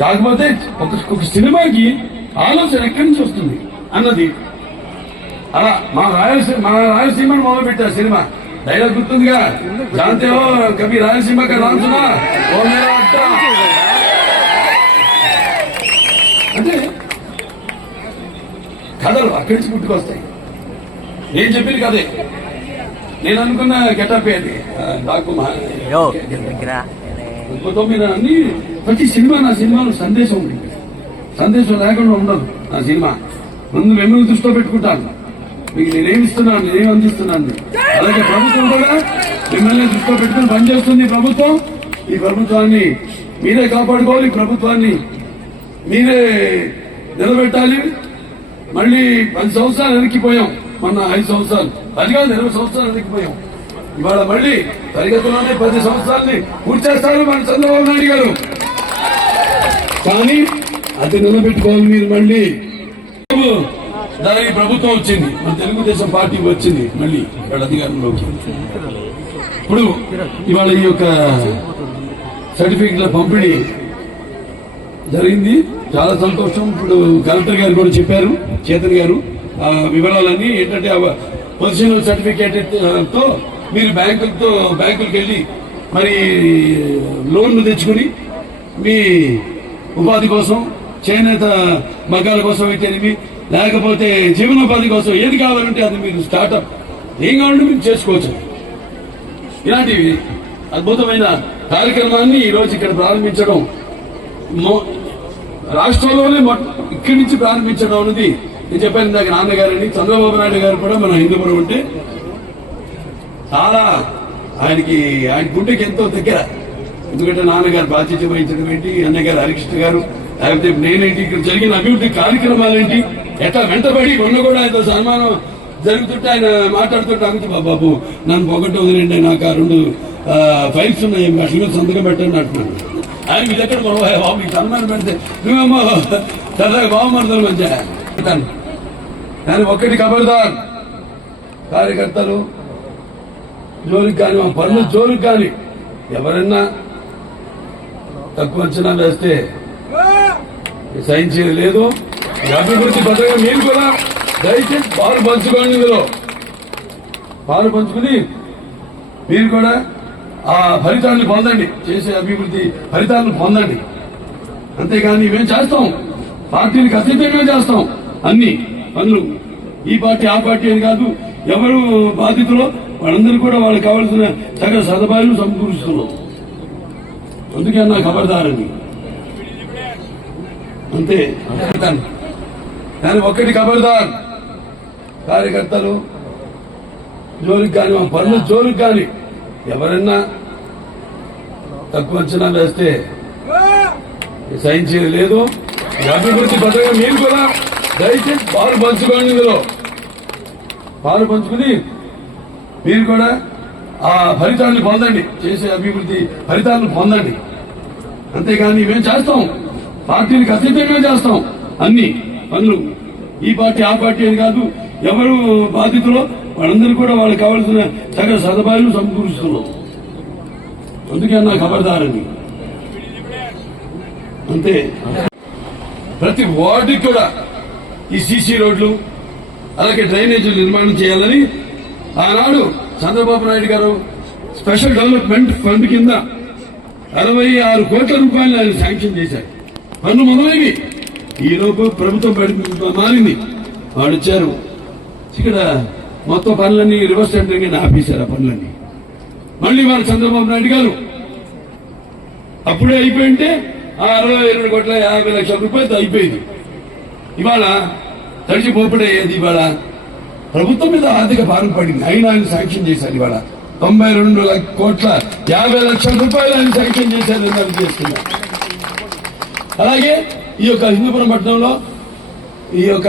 కాకపోతే ఒక ఒక సినిమాకి ఆలోచన ఎక్కడి నుంచి వస్తుంది అన్నది. అలా మా రాయలసీమ మా రాయలసీమను మొదలు పెట్టారు సినిమా. డైలాగ్ గుర్తుందిగా? జాంతే కవి రాయలసీమ రాంచునా? అంటే కథలు అక్కడి నుంచి పుట్టుకొస్తాయి. నేను చెప్పింది కదే. నేను అనుకున్న గెటప్ అది డాకు Yo, మీద అన్ని ప్రతి సినిమా నా సినిమాలో సందేశం ఉంది. సందేశం లేకుండా ఉండదు నా సినిమా. ముందు మిమ్మల్ని దృష్టిలో పెట్టుకుంటాను. మీకు నేనేమి ఇస్తున్నాను నేనేం అందిస్తున్నాను అలాగే ప్రభుత్వం కూడా మిమ్మల్ని దృష్టిలో పెట్టుకుని పనిచేస్తుంది ప్రభుత్వం. ఈ ప్రభుత్వాన్ని మీరే కాపాడుకోవాలి ఈ ప్రభుత్వాన్ని మీరే నిలబెట్టాలి. మళ్ళీ పది సంవత్సరాలు వెనక్కిపోయాం మొన్న ఐదు సంవత్సరాలు. అది కాదు ఇరవై సంవత్సరాలు వెనక్కిపోయాం ఇవాళ మళ్ళీ తరగతిలోనే పది సంవత్సరాల్ని పూర్తి చేస్తారు మన చంద్రబాబు నాయుడు గారు. కానీ అది నిలబెట్టుకోవాలి మీరు మళ్ళీ. దానికి ప్రభుత్వం వచ్చింది. మన తెలుగుదేశం పార్టీ వచ్చింది మళ్ళీ వాళ్ళ అధికారంలోకి. ఇప్పుడు ఇవాళ ఈ యొక్క సర్టిఫికెట్ల పంపిణీ జరిగింది. చాలా సంతోషం. ఇప్పుడు కలెక్టర్ గారు కూడా చెప్పారు చేతన్ గారు. వివరాలన్నీ ఏంటంటే పొజిషన్ సర్టిఫికేట్తో మీరు బ్యాంకులతో బ్యాంకులకు వెళ్ళి మరి లోన్లు తెచ్చుకుని మీ ఉపాధి కోసం చేనేత మగ్గాల కోసం అయితేనేమి లేకపోతే జీవనోపాధి కోసం ఏది కావాలంటే అది మీరు స్టార్టప్ ఏం కావాలంటే మీరు చేసుకోవచ్చు. ఇలాంటి అద్భుతమైన కార్యక్రమాన్ని ఈరోజు ఇక్కడ ప్రారంభించడం. రాష్ట్రంలోనే ఇక్కడి నుంచి ప్రారంభించడం అనేది నేను చెప్పాను ఇందాక నాన్నగారని చంద్రబాబు నాయుడు గారు కూడా మన హిందూపురం ఉంటే చాలా ఆయనకి ఆయన గుండెకి ఎంతో దగ్గర. ఎందుకంటే నాన్నగారు బాధ్యత వహించడం ఏంటి అన్నగారు హరికృష్ణ గారు లేకపోతే నేనేంటి ఇక్కడ జరిగిన అభివృద్ధి కార్యక్రమాలేంటి? ఎట్లా వెంటబడి ఉన్న కూడా ఆయనతో సన్మానం జరుగుతుంటే ఆయన మాట్లాడుతుంటే అడుగుతూ "బాబు, బాబు నన్ను పొగట్టు వదిలేండి నాకు ఆ రెండు ఫైల్స్ ఉన్నాయి వాటి మీద సంతకం పెట్టండి అంటున్నాను ఆయన మీ దగ్గర బాబు బాబు మీకు సన్మానం పెడితే నువ్వేమో సరదాగా బాగుమరుదలు మధ్య కానీ ఒక్కటి కబర్దార్. కార్యకర్తలు జోలికి కానీ మా పనులు జోలికి కానీ ఎవరన్నా తక్కువ అంచనా వేస్తే సహించేది లేదు. అభివృద్ధి పథకం మీరు కూడా దయచేసి పాలు పంచుకోండి ఇందులో. పాలు పంచుకుని మీరు కూడా ఆ ఫలితాన్ని పొందండి. చేసే అభివృద్ధి ఫలితాలను పొందండి. అంతేకాని మేం చేస్తాం. పార్టీని ఖచ్చితంగా చేస్తాం. అన్ని పనులు ఈ పార్టీ ఆ పార్టీ అని కాదు ఎవరు బాధితులో వాళ్ళందరూ కూడా వాళ్ళకి కావాల్సిన సగల సదుపాయాలు సమకూరుస్తున్నాం అందుకే నా ఖబర్దారని. అంతే. కానీ ఒక్కటి ఖబర్దార్. కార్యకర్తలు జోలికి కానీ మా పనులు జోలికి కానీ ఎవరన్నా తక్కువ అంచనా వేస్తే సహించేది లేదు. అభివృద్ధి పథకం మీరు కూడా దయచేసి పాలు పంచుకోండి ఇందులో. పాలు పంచుకుని మీరు కూడా ఆ ఫలితాన్ని పొందండి. చేసే అభివృద్ధి ఫలితాలను పొందండి. అంతేగాని మేము చేస్తాం. పార్టీలకు అతీతంగా చేస్తాం. అన్ని పనులు. ఈ పార్టీ ఆ పార్టీ అని కాదు ఎవరు బాధితులో వాళ్ళందరూ కూడా వాళ్ళకి కావాల్సిన సగ సదుపాయాలు సమకూరుస్తున్నాం అందుకే నా ఖబర్దారని అంతే. ప్రతి వార్డుకి కూడా ఈ సీసీ రోడ్లు అలాగే డ్రైనేజీలు నిర్మాణం చేయాలని ఆనాడు చంద్రబాబు నాయుడు గారు స్పెషల్ డెవలప్మెంట్ ఫండ్ కింద అరవై ఆరు కోట్ల రూపాయలు ఆయన శాంక్షన్ చేశారు. పన్ను మొదలైనవి. ఈ ప్రభుత్వం పడి- మారింది వాళ్ళు ఇచ్చారు ఇక్కడ మొత్తం పనులన్నీ రివర్స్ టెండరింగ్ ఆపేశారు ఆ పనులన్నీ. మళ్ళీ వాళ్ళు చంద్రబాబు నాయుడు గారు అప్పుడే అయిపోయింటే ఆ అరవై రెండు కోట్ల యాభై లక్షల రూపాయలతో అయిపోయింది. ఇవాళ తడిచి పోపడేది ఇవాళ ప్రభుత్వం మీద ఆర్థిక భారం పడింది అయినా ఆయన శాంక్షన్ చేశారు ఇవాళ. తొంభై రెండు కోట్ల యాభై లక్షల రూపాయలు ఆయన శాంక్షన్ చేశారు అని చేస్తున్నారు అలాగే ఈ యొక్క హిందూపురం పట్టణంలో ఈ యొక్క